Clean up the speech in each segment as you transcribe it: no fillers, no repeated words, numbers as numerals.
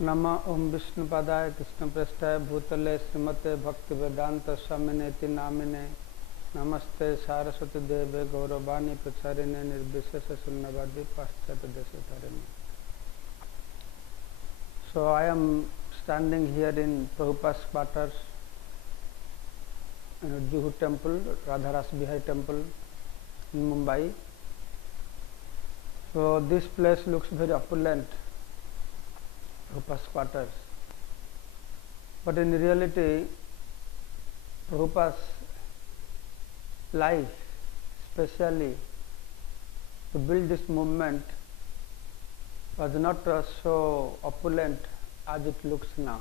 नमः ओम विष्णुपादाय कृष्णप्रेष्ठाय भूतले श्रीमते भक्तिवेदांत स्वामिनेति नामिने नमस्ते सारस्वती देवे गौरवाणी प्रचारिणे निर्विशेष शून्यवादी पाश्चात्य देशधारिणे. So I am standing here in Prabhupada's quarters in Juhu temple, Radharas Bihari temple in Mumbai. So this place looks very opulent, Prabhupada's quarters. But in reality, Prabhupada's life, especially to build this movement, was not so opulent as it looks now.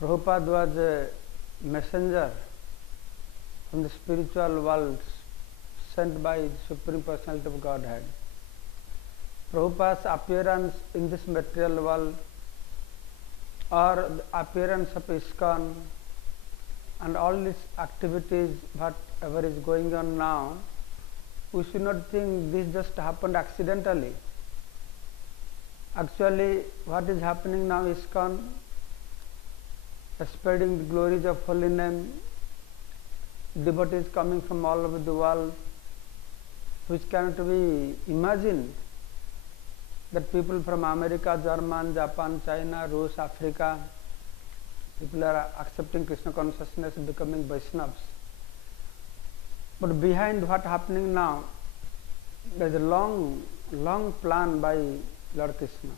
Prabhupada was a messenger from the spiritual world sent by the Supreme Personality of Godhead. Prabhupada's appearance in this material world or the appearance of ISKCON and all these activities, whatever is going on now, we should not think this just happened accidentally. Actually, what is happening now is ISKCON spreading the glories of holy name, devotees coming from all over the world, which cannot be imagined that people from America, Germany, Japan, China, Russia, Africa, people are accepting Krishna consciousness, becoming Vaishnavas. But behind what happening now, there is a long plan by Lord Krishna.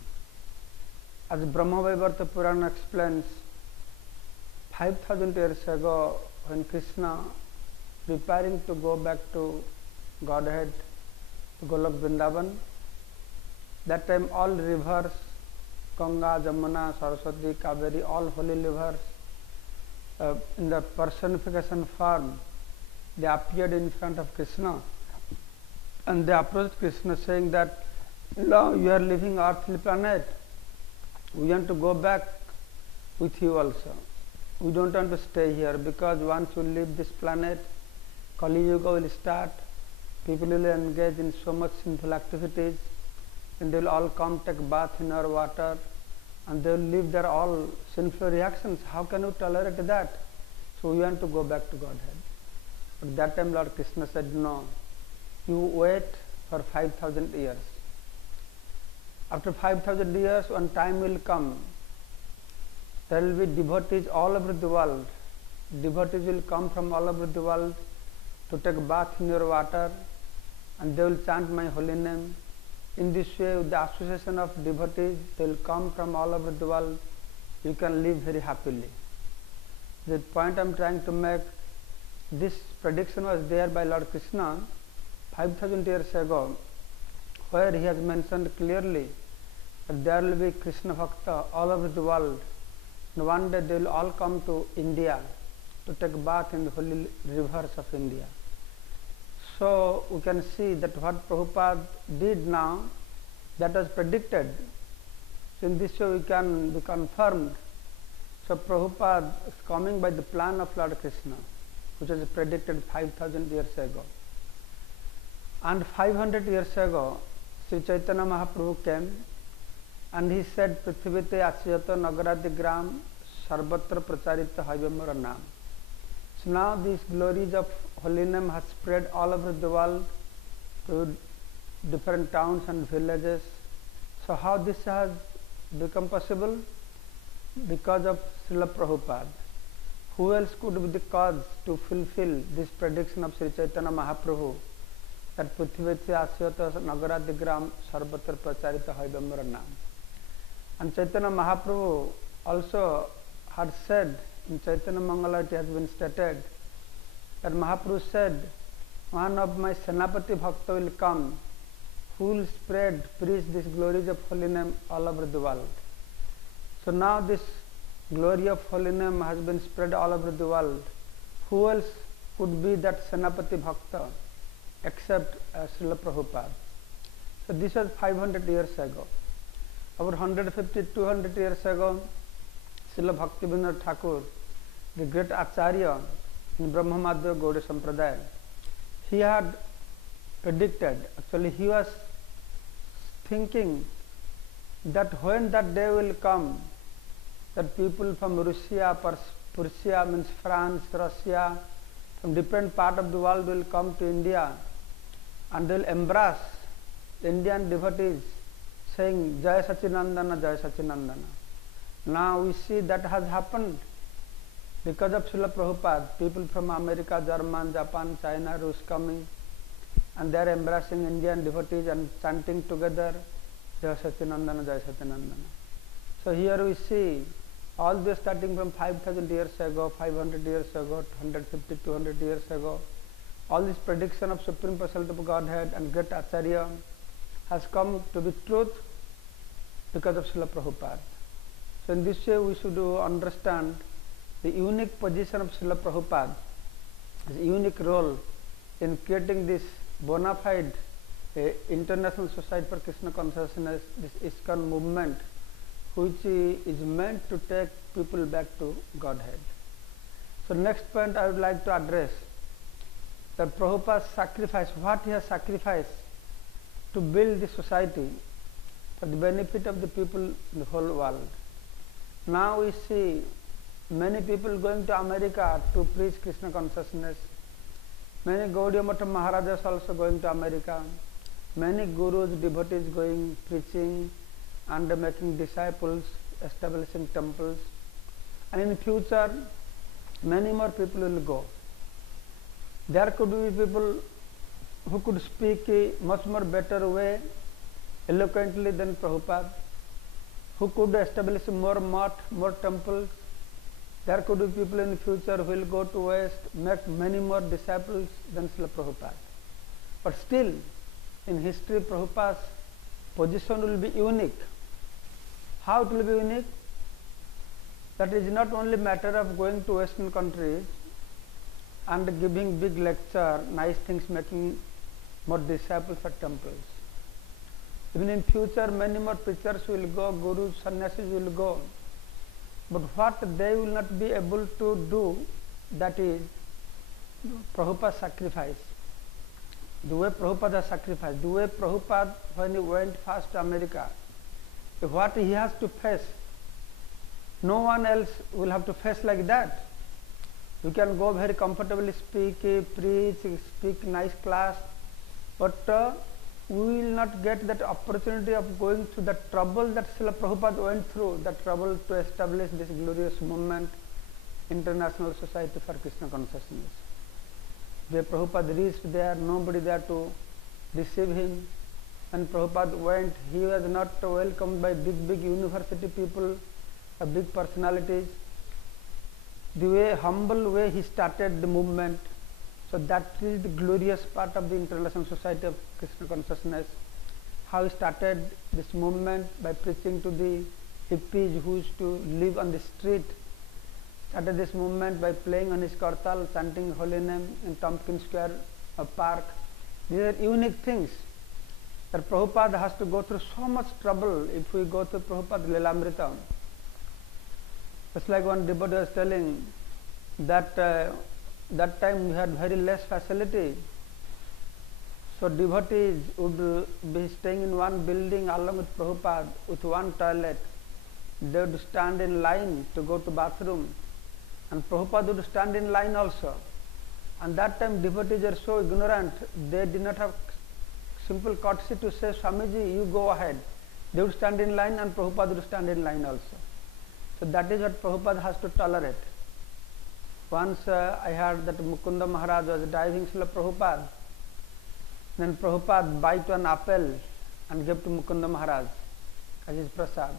As Brahma-Vaivarta Purana explains, 5,000 years ago, when Krishna preparing to go back to Godhead, to Golok Vrindavan, that time all rivers, Ganga, Jamuna, Saraswati, Kaveri, all holy rivers, in the personification form, they appeared in front of Krishna and they approached Krishna saying that, now you are living earthly planet, we want to go back with you also. We don't want to stay here because once you leave this planet, Kali Yuga will start, people will engage in so much sinful activities and they will all come take bath in our water and they will leave their all sinful reactions. How can you tolerate that? So we want to go back to Godhead. But that time Lord Krishna said, no, you wait for 5,000 years. After 5,000 years, when time will come, there will be devotees all over the world. Devotees will come from all over the world to take bath in your water and they will chant my holy name. In this way, with the association of devotees, they will come from all over the world. You can live very happily. The point I am trying to make, this prediction was there by Lord Krishna 5,000 years ago, where he has mentioned clearly that there will be Krishna Bhakta all over the world. And one day they will all come to India to take bath in the holy rivers of India. So we can see that what Prabhupada did now, that was predicted. So in this way we can be confirmed. So Prabhupada is coming by the plan of Lord Krishna, which was predicted 5,000 years ago. And 500 years ago, Sri Chaitanya Mahaprabhu came and he said, Prithivite Asyata Nagaradi Gram Sarvatra Pracharita Haivamara Nam. So now these glories of holy name has spread all over the world to different towns and villages. So how this has become possible? Because of Srila Prabhupada. Who else could be the cause to fulfill this prediction of Sri Chaitanya Mahaprabhu that Prithivite Asyata Nagaradi Gram Sarvatra Pracharita Haivamara Nam? And Chaitanya Mahaprabhu also had said, in Chaitanya Mangala it has been stated, that Mahaprabhu said, one of my Senapati Bhakta will come, who will preach this glories of holy name all over the world. So now this glory of holy name has been spread all over the world. Who else could be that Senapati Bhakta except Srila Prabhupada? So this was 500 years ago. About 150, 200 years ago, Srila Bhaktivinoda Thakur, the great Acharya in Brahma Madhya Gaudiya Sampradaya, he had predicted, actually he was thinking that when that day will come, that people from Russia, Persia means France, Russia, from different part of the world will come to India and they will embrace Indian devotees saying Jai Sachinandana, Jai Sachinandana. Now we see that has happened because of Srila Prabhupada. People from America, German, Japan, China, Rus coming and they are embracing Indian devotees and chanting together Jai Sachinandana, Jai Sachinandana. So here we see all this starting from 5,000 years ago, 500 years ago, 150, 200 years ago. All this prediction of Supreme Personality of Godhead and great Acharya has come to be truth because of Srila Prabhupada. So in this way we should understand the unique position of Srila Prabhupada, his unique role in creating this bona fide international society for Krishna consciousness, this ISKCON movement, which is meant to take people back to Godhead. So next point I would like to address that Prabhupada's sacrifice, what he has sacrificed to build this society for the benefit of the people in the whole world. Now we see many people going to America to preach Krishna consciousness, many Gaudiya Matha Maharajas also going to America, many gurus, devotees going preaching and making disciples, establishing temples, and in future many more people will go. There could be people who could speak a much more better way, eloquently than Prabhupada, who could establish more mosques, more temples. There could be people in the future who will go to West, make many more disciples than Srila Prabhupada. But still, in history, Prabhupada's position will be unique. How it will be unique? That is not only matter of going to Western countries and giving big lecture, nice things, making more disciples for temples. Even in future, many more preachers will go, gurus, sannyasis will go. But what they will not be able to do, that is Prabhupada's sacrifice. The way Prabhupada sacrificed, the way Prabhupada, when he went first to America, what he has to face, no one else will have to face like that. We can go very comfortably, speak, preach, speak nice class, but we will not get that opportunity of going through the trouble that Srila Prabhupada went through, the trouble to establish this glorious movement, International Society for Krishna Consciousness. Where Prabhupada reached there, nobody there to receive him. When Prabhupada went, he was not welcomed by big university people, big personalities. The way, humble way he started the movement. So that is the glorious part of the International Society of Krishna Consciousness. How he started this movement by preaching to the hippies who used to live on the street. Started this movement by playing on his kartal, chanting holy name in Tompkins Square Park. These are unique things that Prabhupada has to go through so much trouble if we go to Prabhupada Lilamrita. Just like one devotee was telling that that time we had very less facility. So devotees would be staying in one building along with Prabhupada with one toilet. They would stand in line to go to bathroom, and Prabhupada would stand in line also. And that time devotees are so ignorant, they did not have simple courtesy to say, Swamiji, you go ahead. They would stand in line and Prabhupada would stand in line also. So that is what Prabhupada has to tolerate. Once I heard that Mukunda Maharaj was driving Srila Prabhupada. Then Prabhupada bite one apple and gave to Mukunda Maharaj as his prasad.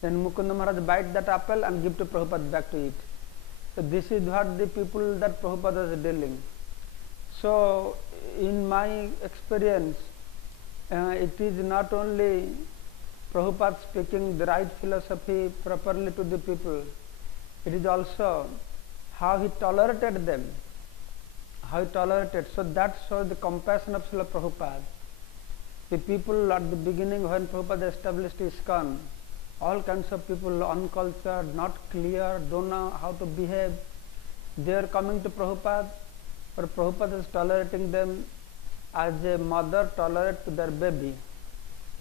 Then Mukunda Maharaj bite that apple and give to Prabhupada back to eat. So this is what the people that Prabhupada was dealing. So in my experience, it is not only Prabhupada speaking the right philosophy properly to the people, it is also how he tolerated them, how he tolerated. So that shows the compassion of Srila Prabhupada. The people at the beginning when Prabhupada established ISKCON, all kinds of people, uncultured, not clear, don't know how to behave, they are coming to Prabhupada, but Prabhupada is tolerating them as a mother tolerates their baby.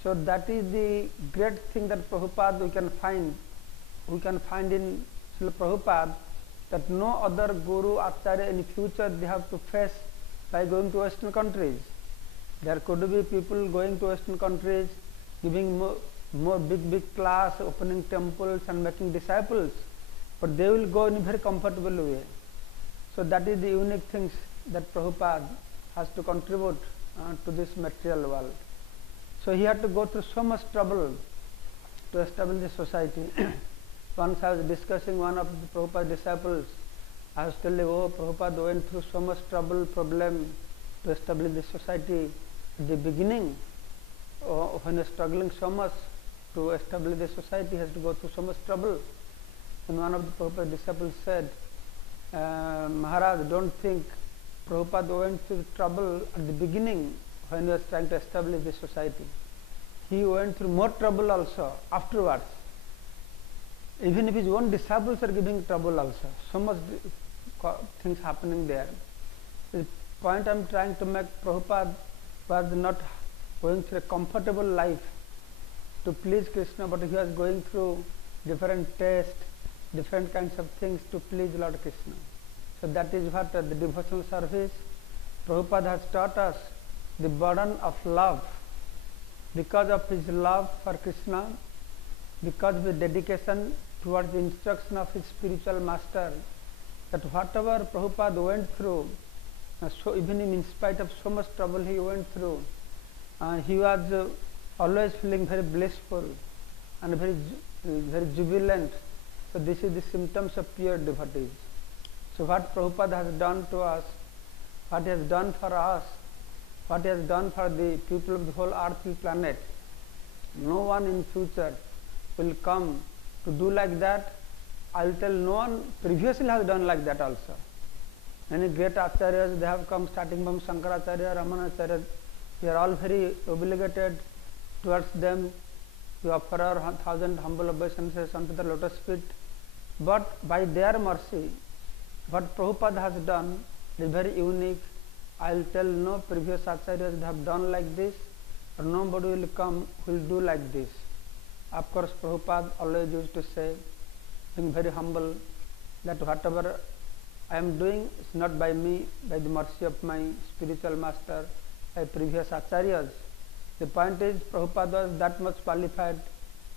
So that is the great thing that Prabhupada we can find in Srila Prabhupada, that no other Guru, Acharya in future they have to face by going to Western countries. There could be people going to Western countries, giving more big class, opening temples and making disciples, but they will go in a very comfortable way. So that is the unique things that Prabhupada has to contribute to this material world. So he had to go through so much trouble to establish the society. Once I was discussing one of the Prabhupada's disciples, I was telling, oh, Prabhupada went through so much problem to establish the society. At the beginning, when he was struggling so much to establish the society, he has to go through so much trouble. And one of the Prabhupada's disciples said, Maharaj, don't think Prabhupada went through trouble at the beginning when he was trying to establish the society. He went through more trouble also afterwards. Even if his own disciples are giving trouble also, so much things happening there. The point I am trying to make, Prabhupada was not going through a comfortable life to please Krishna, but he was going through different tests, different kinds of things to please Lord Krishna. So that is what the devotional service, Prabhupada has taught us the burden of love. Because of his love for Krishna, because of his dedication towards the instruction of his spiritual master, that whatever Prabhupada went through, so even in spite of so much trouble he went through, he was always feeling very blissful and very jubilant. So this is the symptoms of pure devotees. So what Prabhupada has done to us, what he has done for us, what he has done for the people of the whole earthly planet, no one in future will come to do like that. I will tell, no one previously has done like that also. Many great acharyas, they have come, starting from Shankaracharya, Ramanacharya. We are all very obligated towards them. We offer our 1,000 humble obeisances unto the lotus feet. But by their mercy, what Prabhupada has done is very unique. I will tell, no previous acharyas have done like this, or nobody will come who will do like this. Of course, Prabhupada always used to say, being very humble, that whatever I am doing is not by me, by the mercy of my spiritual master, by previous acharyas. The point is, Prabhupada was that much qualified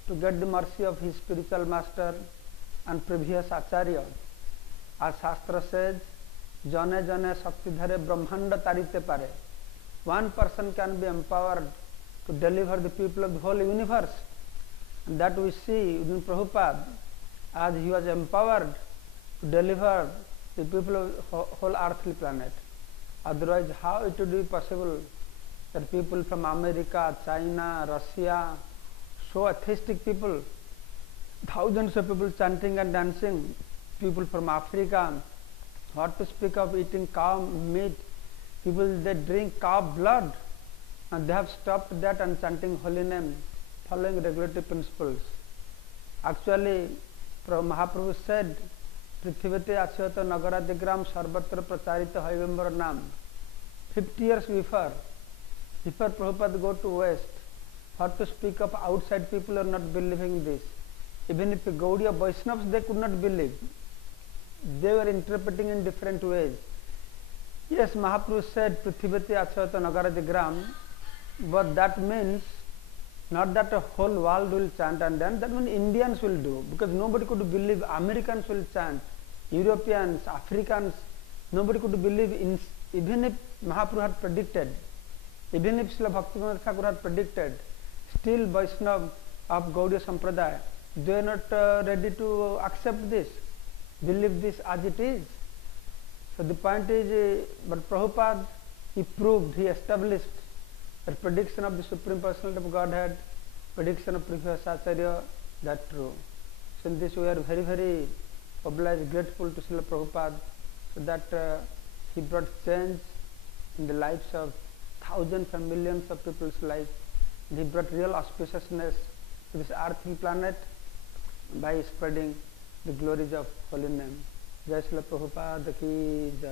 to get the mercy of his spiritual master and previous acharya. As Shastra says, Jane Jane Shakti Dhare Brahmanda Tarite Pare. One person can be empowered to deliver the people of the whole universe. And that we see in Prabhupada, as he was empowered to deliver the people of the whole earthly planet. Otherwise, how it would be possible that people from America, China, Russia, so atheistic people, thousands of people chanting and dancing, people from Africa, what to speak of eating cow meat, people they drink cow blood, and they have stopped that and chanting holy name, following regulative principles. Actually, Mahaprabhu said, Prithivate Asyata Nagaradigram Sarvatra Pracharita Haivambara Nam. 50 years before Prabhupada go to West, what to speak of outside people are not believing this. Even if Gaudiya Vaishnavas, they could not believe. They were interpreting in different ways. Yes, Mahaprabhu said Prithivate Asyata Nagaradigram, but that means not that a whole world will chant and dance, that means Indians will do, because nobody could believe Americans will chant, Europeans, Africans, nobody could believe, even if Mahaprabhu had predicted, even if Srila Bhaktivinoda Thakur had predicted, still Vaishnava of Gaudiya Sampradaya, they are not ready to accept this, believe this as it is. So the point is, but Prabhupada, he proved, he established the prediction of the Supreme Personality of Godhead, prediction of previous Acharya, that true. So in this we are very, very obliged, grateful to Srila Prabhupada, so that he brought change in the lives of thousands and millions of people's lives. And he brought real auspiciousness to this earthly planet by spreading the glories of holy name. Jai Srila Prabhupada ki Jai.